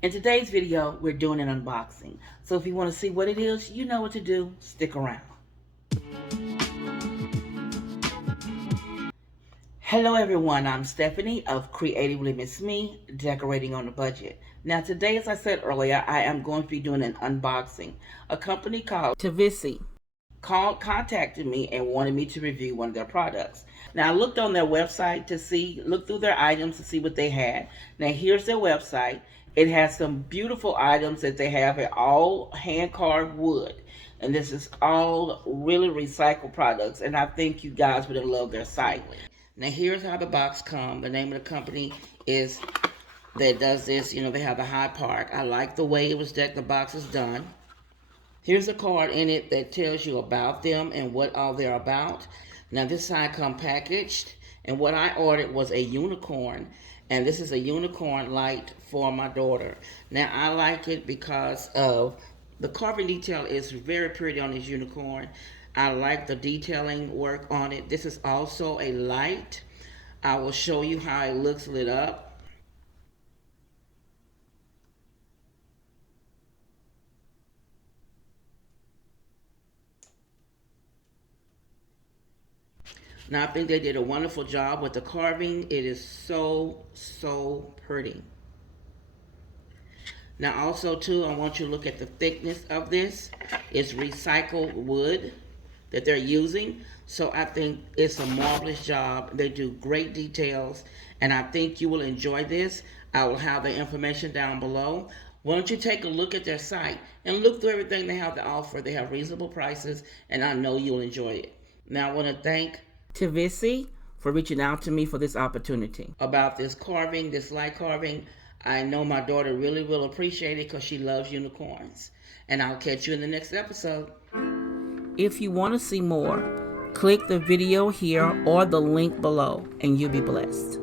In today's video, we're doing an unboxing. So if you want to see what it is, you know what to do. Stick around. Hello everyone, I'm Stephanie of CreativelyMsMe, decorating on a budget. Now today, as I said earlier, I am going to be doing an unboxing. A company called Tivisiy contacted me and wanted me to review one of their products. Now I looked on their website to look through their items to see what they had. Now here's their website. It has some beautiful items that they have at all hand carved wood. And this is all really recycled products, and I think you guys would love their site. Now here's how the box comes. The name of the company is that does this. They have the High Park. I like the way it was decked. The box is done. Here's a card in it that tells you about them and what all they're about. Now this side comes packaged, and what I ordered was a unicorn, and this is a unicorn light for my daughter. Now I like it because of the carving detail is very pretty on this unicorn. I like the detailing work on it. This is also a light. I will show you how it looks lit up. Now I think they did a wonderful job with the carving. It is so pretty. Now also too, I want you to look at the thickness of this. It's recycled wood that they're using. So I think it's a marvelous job. They do great details, and I think you will enjoy this. I will have the information down below. Why don't you take a look at their site and look through everything they have to offer. They have reasonable prices, and I know you'll enjoy it. Now I want to thank Tivisiy for reaching out to me for this opportunity. About this carving, this light carving, I know my daughter really will appreciate it because she loves unicorns. And I'll catch you in the next episode. If you want to see more, click the video here or the link below, and you'll be blessed.